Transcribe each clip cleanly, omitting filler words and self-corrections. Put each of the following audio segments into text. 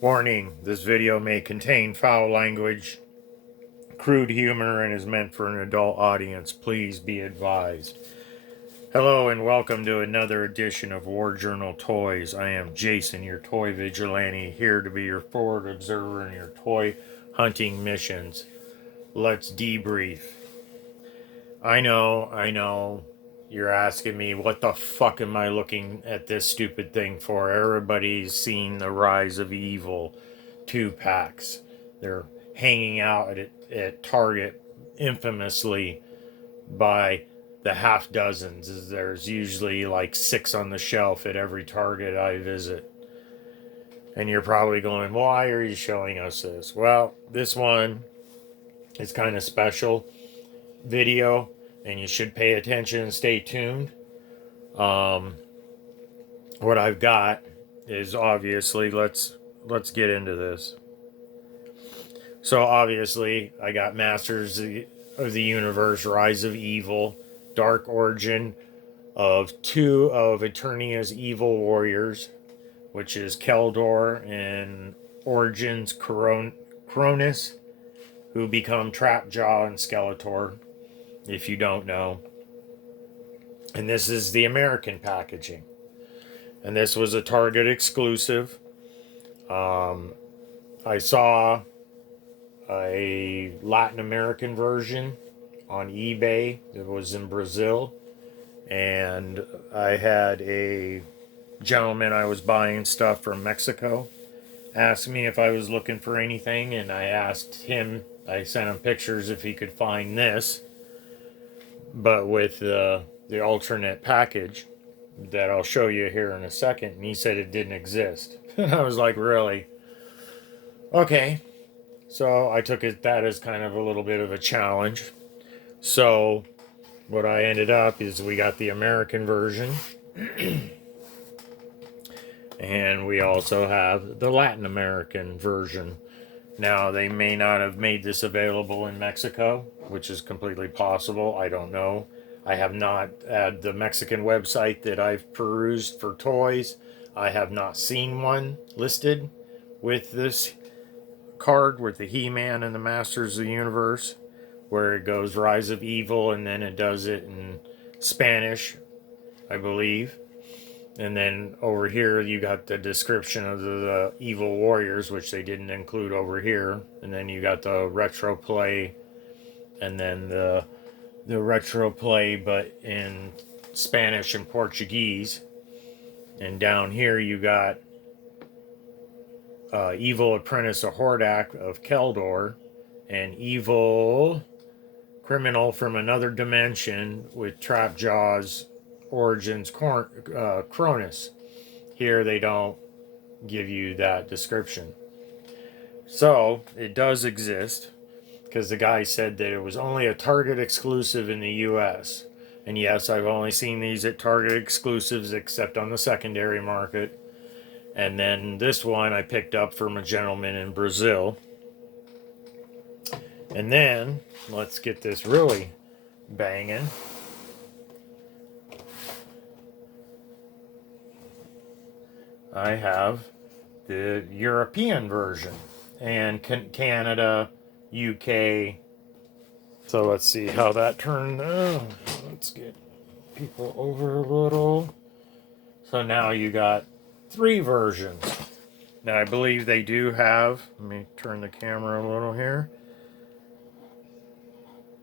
Warning, this video may contain foul language, crude humor, and is meant for an adult audience. Please be advised. Hello and welcome to another edition of War Journal Toys. I am Jason, your toy vigilante, here to be your forward observer in your toy hunting missions. Let's debrief. I know, you're asking me, what the fuck am I looking at this stupid thing for? Everybody's seen the Rise of Evil 2-packs. They're hanging out at Target infamously by the half dozens. There's usually like 6 on the shelf at every Target I visit. And you're probably going, why are you showing us this? Well, this one is kind of special video, and you should pay attention and stay tuned. What I've got is obviously, let's get into this. So obviously I got Masters of the Universe, Rise of Evil, Dark Origin of 2 of Eternia's evil warriors, which is Keldor and Origins Cronus, who become Trapjaw and Skeletor, if you don't know. And this is the American packaging. And this was a Target exclusive. I saw a Latin American version on eBay. It was in Brazil. And I had a gentleman I was buying stuff from Mexico ask me if I was looking for anything, and I asked him, I sent him pictures if he could find this, but with the alternate package that I'll show you here in a second, and he said it didn't exist. And I was like, really? Okay. So I took that as kind of a little bit of a challenge. So what I ended up is we got the American version. And we also have the Latin American version. Now, they may not have made this available in Mexico, which is completely possible. I don't know. I have not, at the Mexican website that I've perused for toys, I have not seen one listed with this card with the He-Man and the Masters of the Universe, where it goes Rise of Evil, and then it does it in Spanish, I believe. And then over here you got the description of the evil warriors, which they didn't include over here. And then you got the retro play, and then the retro play but in Spanish and Portuguese. And down here you got Evil Apprentice of Hordak of Keldor, and Evil Criminal from Another Dimension with Trapjaw's Origins Cronus. Here they don't give you that description. So it does exist, because the guy said that it was only a Target exclusive in the US. And yes, I've only seen these at Target exclusives except on the secondary market. And then this one I picked up from a gentleman in Brazil. And then let's get this really banging. I have the European version and Canada, UK. So let's see how that turned out. Let's get people over a little. So now you got 3 versions. Now I believe they do have, let me turn the camera a little here.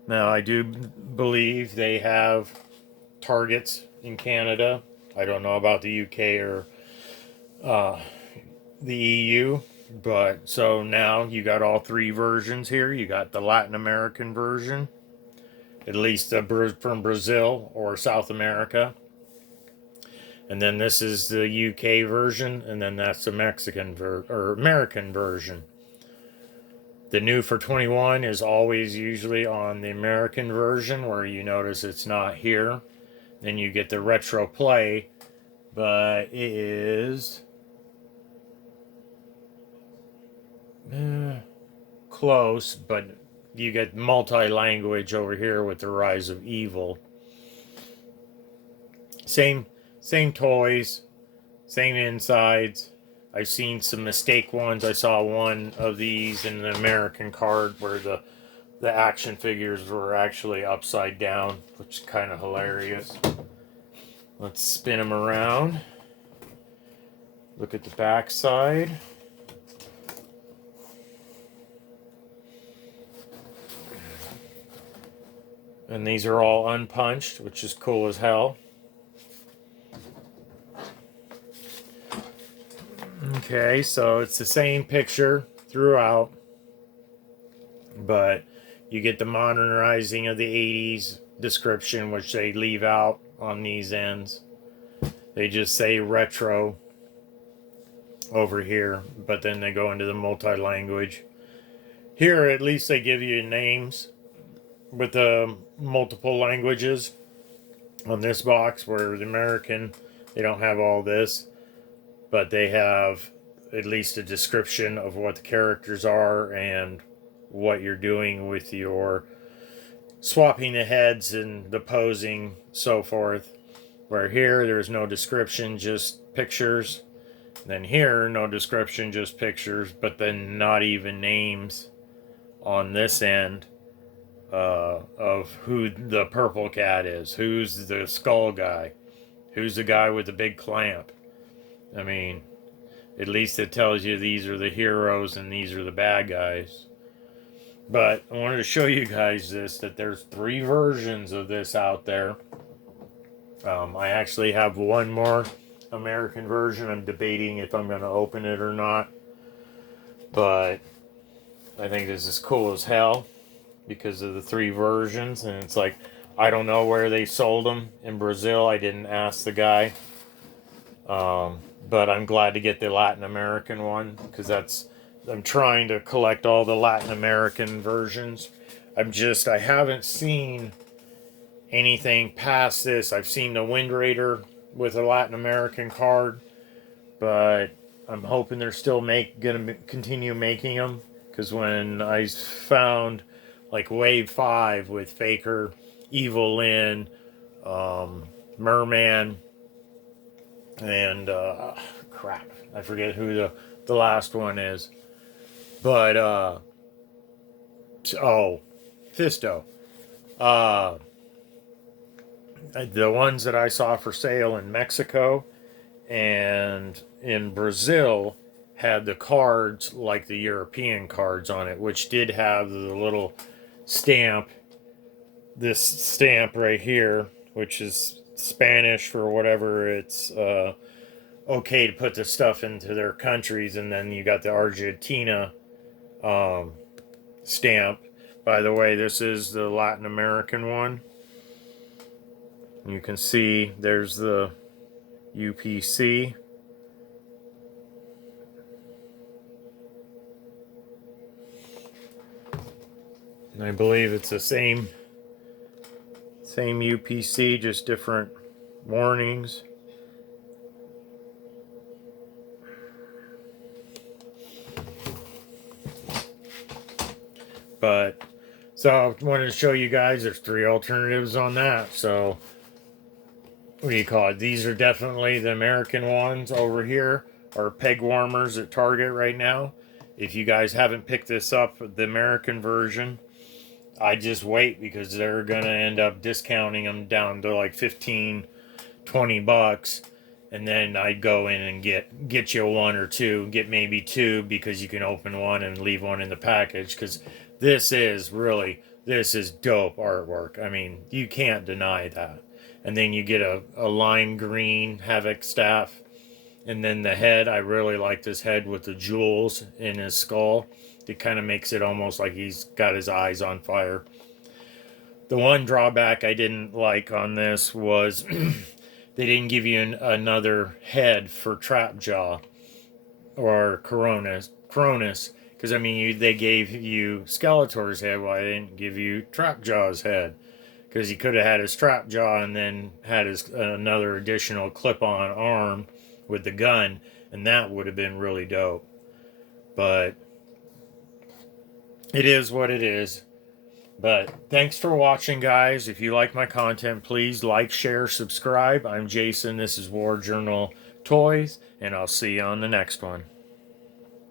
Now I do believe they have Targets in Canada. I don't know about the UK or the EU, but so now you got all 3 versions here. You got the Latin American version, at least from Brazil or South America, and then this is the UK version, and then that's the Mexican or American version. The new for 21 is always usually on the American version, where you notice it's not here. Then you get the retro play, but it is close, but you get multi-language over here with the Rise of Evil. Same toys, Same insides. I've seen some mistake ones. I saw one of these in the American card where the action figures were actually upside down, which is kind of hilarious. Let's spin them around. Look at the back side. And these are all unpunched, which is cool as hell. Okay, so it's the same picture throughout, but you get the modernizing of the 80s description, which they leave out on these ends. They just say retro over here, but then they go into the multi-language. Here, at least they give you names with the multiple languages. On this box, where the American, they don't have all this, but they have at least a description of what the characters are and what you're doing with your swapping the heads and the posing, so forth. Where here, there's no description, just pictures. Then here, no description, just pictures, but then not even names on this end of who the purple cat is, who's the skull guy, who's the guy with the big clamp. I mean, at least it tells you these are the heroes and these are the bad guys. But I wanted to show you guys this, that there's 3 versions of this out there. I actually have one more American version. I'm debating if I'm going to open it or not. But I think this is cool as hell because of the 3 versions. And it's like, I don't know where they sold them in Brazil. I didn't ask the guy. But I'm glad to get the Latin American one because I'm trying to collect all the Latin American versions. I haven't seen anything past this. I've seen the Wind Raider with a Latin American card, but I'm hoping they're still gonna continue making them, because when I found like Wave 5 with Faker, Evil Lyn, Merman, and crap, I forget who the last one is, but Fisto. The ones that I saw for sale in Mexico and in Brazil had the cards like the European cards on it, which did have the little stamp, this stamp right here, which is Spanish for whatever it's okay to put the stuff into their countries. And then you got the Argentina stamp. By the way, this is the Latin American one. You can see there's the UPC. And I believe it's the same UPC, just different warnings. But so I wanted to show you guys there's 3 alternatives on that. So what do you call it? These are definitely the American ones. Over here are peg warmers at Target right now. If you guys haven't picked this up, the American version, I just wait, because they're gonna end up discounting them down to like 15, 20 bucks, and then I'd go in and get you 1 or 2, get maybe 2, because you can open one and leave one in the package, because this is dope artwork. I mean, you can't deny that. And then you get a lime green Havoc staff. And then the head, I really like this head with the jewels in his skull. It kind of makes it almost like he's got his eyes on fire. The one drawback I didn't like on this was they didn't give you another head for Trapjaw or Cronus. Because, I mean, they gave you Skeletor's head, while they didn't give you Trapjaw's head. Because he could have had his trap jaw and then had his another additional clip-on arm with the gun, and that would have been really dope. But it is what it is. But thanks for watching, guys. If you like my content, please like, share, subscribe. I'm Jason. This is War Journal toys, and I'll see you on the next one.